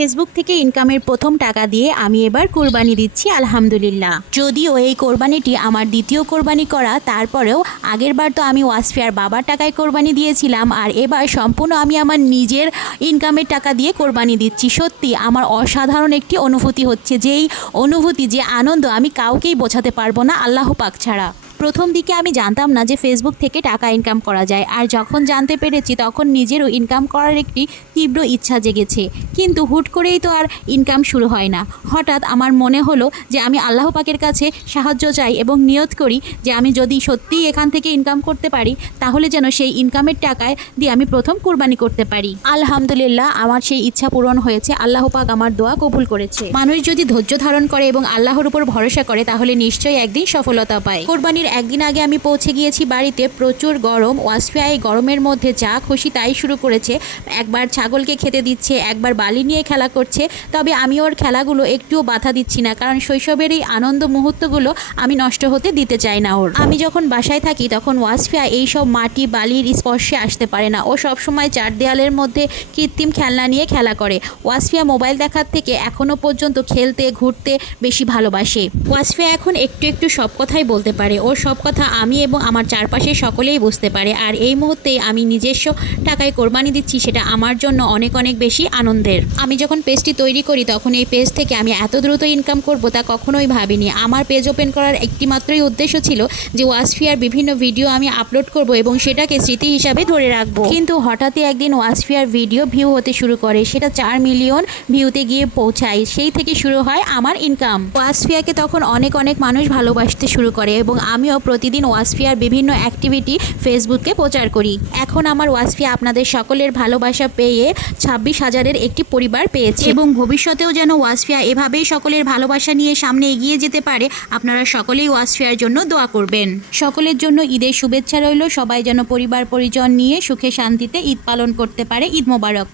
Facebook থেকে ইনকামের প্রথম টাকা দিয়ে আমি এবার কোরবানি দিচ্ছি, আলহামদুলিল্লাহ। যদিও এই কোরবানিটি আমার দ্বিতীয় কোরবানি করা, তারপরেও আগের বার তো আমি ওয়াসফিয়ার বাবার টাকায় কোরবানি দিয়েছিলাম, আর এবার সম্পূর্ণ আমি আমার নিজের ইনকামের টাকা দিয়ে কোরবানি দিচ্ছি। সত্যি, আমার অসাধারণ একটি অনুভূতি হচ্ছে, যেই অনুভূতি, যে আনন্দ আমি কাউকেই বোঝাতে পারব না, আল্লাহ পাক ছাড়া। প্রথম দিকে আমি জানতাম না যে ফেসবুক থেকে টাকা ইনকাম করা যায়। আর যখন জানতে পেরেছি, তখন নিজেরও ইনকাম করার একটি তীব্র ইচ্ছা জেগেছে। কিন্তু হুট করেই তো আর ইনকাম শুরু হয় না। হঠাৎ আমার মনে হলো যে আমি আল্লাহ পাকের কাছে সাহায্য চাই এবং নিয়ত করি যে আমি যদি সত্যিই এখান থেকে ইনকাম করতে পারি, তাহলে যেন সেই ইনকামের টাকায় দিয়ে আমি প্রথম কোরবানি করতে পারি। আলহামদুলিল্লাহ, আমার সেই ইচ্ছা পূরণ হয়েছে। আল্লাহ পাক আমার দোয়া কবুল করেছে। মানুষ যদি ধৈর্য ধারণ করে এবং আল্লাহর উপর ভরসা করে, তাহলে নিশ্চয়ই একদিন সফলতা পায়। কোরবানির একদিন আগে আমি পৌঁছে গিয়েছি বাড়িতে, প্রচুর গরম ওয়াসফিয়া এই গরমের মধ্যে যা খুশি তাই শুরু করেছে। একবার ছাগলকে খেতে দিচ্ছে, একবার বালি নিয়ে খেলা করছে, তবে আমি ওর খেলাগুলো একটুও বাধা দিচ্ছি না, কারণ শৈশবের এই আনন্দ মুহূর্তগুলো আমি নষ্ট হতে দিতে চাই না ওর। আমি যখন বাসায় থাকি তখন ওয়াসফিয়া এই সব মাটি বালির স্পর্শে আসতে পারে না। ও সব সময় চার দেয়ালের মধ্যে কৃত্রিম খেলনা নিয়ে খেলা করে। ওয়াসফিয়া মোবাইল দেখার থেকে এখনও পর্যন্ত খেলতে, ঘুরতে বেশি ভালোবাসে। ওয়াসফিয়া এখন একটু একটু সব কথাই বলতে পারে। ওর সব কথা আমি এবং আমার চারপাশে সকলেই বুঝতে পারে। আর এই মুহূর্তে আমি নিজস্ব টাকায় কোরবানি দিচ্ছি, সেটা আমার জন্য অনেক অনেক বেশি আনন্দের। আমি যখন পেজটি তৈরি করি, তখন এই পেজ থেকে আমি এত দ্রুত ইনকাম করব তা কখনোই ভাবিনি। আমার পেজ ওপেন করার একটি মাত্রই উদ্দেশ্য ছিল যে ওয়াসফিয়ার বিভিন্ন ভিডিও আমি আপলোড করব এবং সেটাকে স্মৃতি হিসাবে ধরে রাখব। কিন্তু হঠাৎই একদিন ওয়াসফিয়ার ভিডিও ভিউ হতে শুরু করে। সেটা চার মিলিয়ন ভিউতে গিয়ে পৌঁছায়। সেই থেকে শুরু হয় আমার ইনকাম ওয়াসফিয়াকে তখন অনেক অনেক মানুষ ভালোবাসতে শুরু করে এবং আমিও প্রতিদিন ওয়াসফিয়ার বিভিন্ন অ্যাক্টিভিটি ফেসবুকে প্রচার করি। এখন আমার ওয়াসফিয়া আপনাদের সকলের ভালোবাসা পেয়ে ছাব্বিশ হাজারের একটি পরিবার পেয়েছে। এবং ভবিষ্যতেও যেন ওয়াসফিয়া এভাবেই সকলের ভালোবাসা নিয়ে সামনে এগিয়ে যেতে পারে আপনারা সকলেই ওয়াসফিয়ার জন্য দোয়া করবেন। সকলের জন্য ঈদের শুভেচ্ছা রইল। সবাই যেন পরিবার পরিজন নিয়ে সুখে শান্তিতে ঈদ পালন করতে পারে। ঈদ মোবারক।